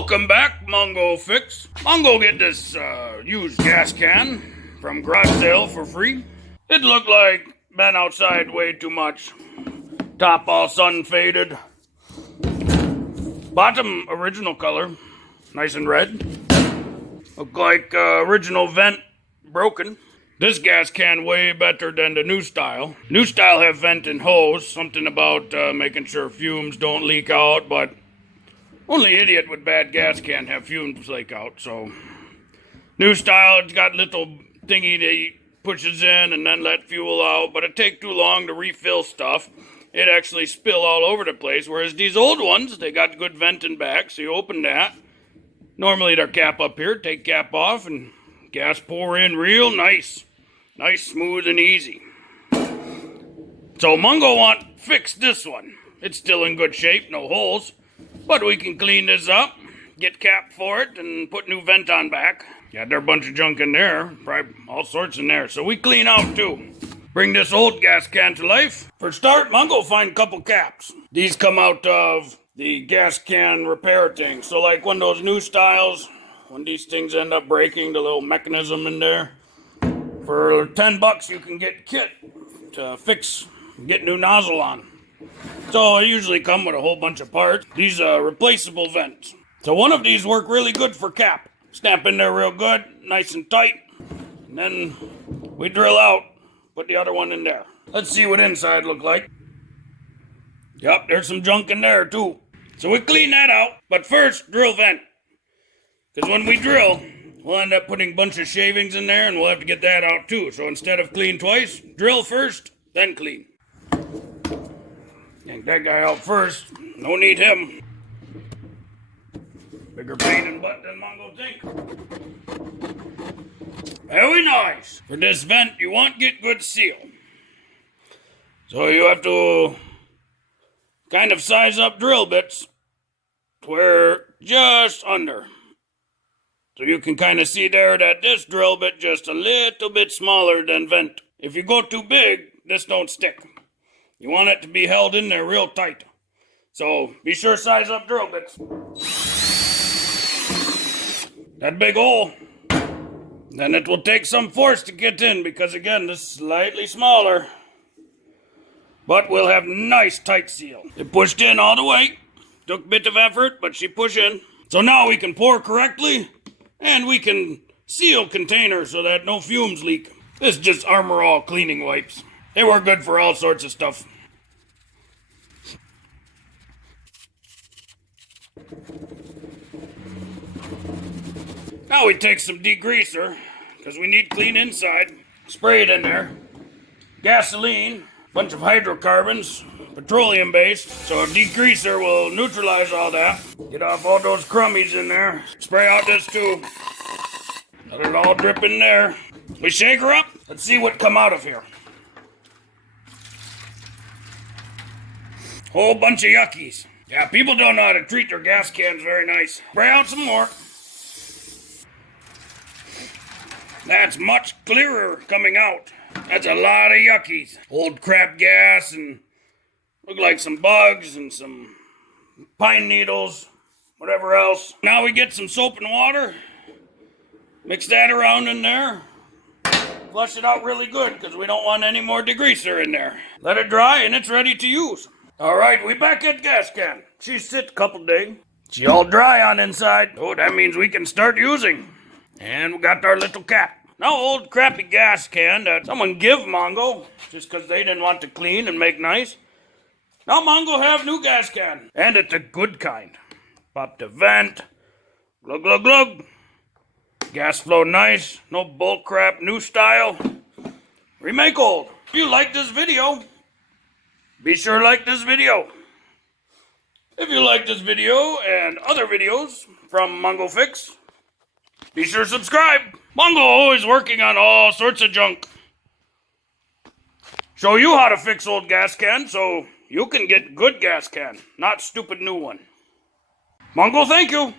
Welcome back, Mongo Fix. Mongo get this used gas can from garage sale for free. It looked like been outside way too much. Top all sun faded. Bottom original color, nice and red. Look like original vent broken. This gas can way better than the new style. New style have vent and hose, something about making sure fumes don't leak out, but only idiot with bad gas can have fumes leak out. So new style, it's got little thingy that he pushes in and then let fuel out, but it take too long to refill stuff. It actually spill all over the place, whereas these old ones, they got good venting back, so you open that. Normally their cap up here, take cap off and gas pour in real nice. Nice, smooth, and easy. So Mongo want fix this one. It's still in good shape, no holes. But we can clean this up, get cap for it, and put new vent on back. Got there a bunch of junk in there, probably all sorts in there. So we clean out too. Bring this old gas can to life. For start, Mongo find a couple caps. These come out of the gas can repair thing. So like one of those new styles, when these things end up breaking, the little mechanism in there. For $10 you can get a kit to fix, get new nozzle on. So I usually come with a whole bunch of parts. These are replaceable vents. So one of these work really good for cap. Snap in there real good, nice and tight. And then we drill out, put the other one in there. Let's see what inside look like. Yep, there's some junk in there too. So we clean that out, but first drill vent. Because when we drill, we'll end up putting a bunch of shavings in there and we'll have to get that out too. So instead of clean twice, drill first, then clean. Yank that guy out first. No need him. Bigger pain in the butt than Mongo think. Very nice. For this vent, you want to get good seal. So you have to kind of size up drill bits to where just under. So you can kind of see there that this drill bit just a little bit smaller than vent. If you go too big, this don't stick. You want it to be held in there real tight. So be sure size up drill bits. That big hole. Then it will take some force to get in because again, this is slightly smaller. But we'll have nice tight seal. It pushed in all the way. Took a bit of effort, but she pushed in. So now we can pour correctly and we can seal containers so that no fumes leak. This is just Armor All cleaning wipes. They work good for all sorts of stuff. Now we take some degreaser, because we need clean inside. Spray it in there. Gasoline, bunch of hydrocarbons, petroleum based. So a degreaser will neutralize all that. Get off all those crummies in there. Spray out this too. Let it all drip in there. We shake her up. Let's see what come out of here. Whole bunch of yuckies. Yeah, people don't know how to treat their gas cans very nice. Spray out some more. That's much clearer coming out. That's a lot of yuckies. Old crap gas and look like some bugs and some pine needles, whatever else. Now we get some soap and water. Mix that around in there. Flush it out really good because we don't want any more degreaser in there. Let it dry and it's ready to use. All right, we back at gas can. She sit a couple days. She all dry on inside. Oh, that means we can start using. And we got our little cap. Now old crappy gas can that someone give Mongo just because they didn't want to clean and make nice. Now Mongo have new gas can. And it's a good kind. Pop the vent. Glug, glug, glug. Gas flow nice. No bull crap. New style. Remake old. If you like this video, be sure to like this video. If you like this video and other videos from Mongo Fix, be sure to subscribe. Mongo always working on all sorts of junk. Show you how to fix old gas can so you can get good gas can, not stupid new one. Mongo, thank you.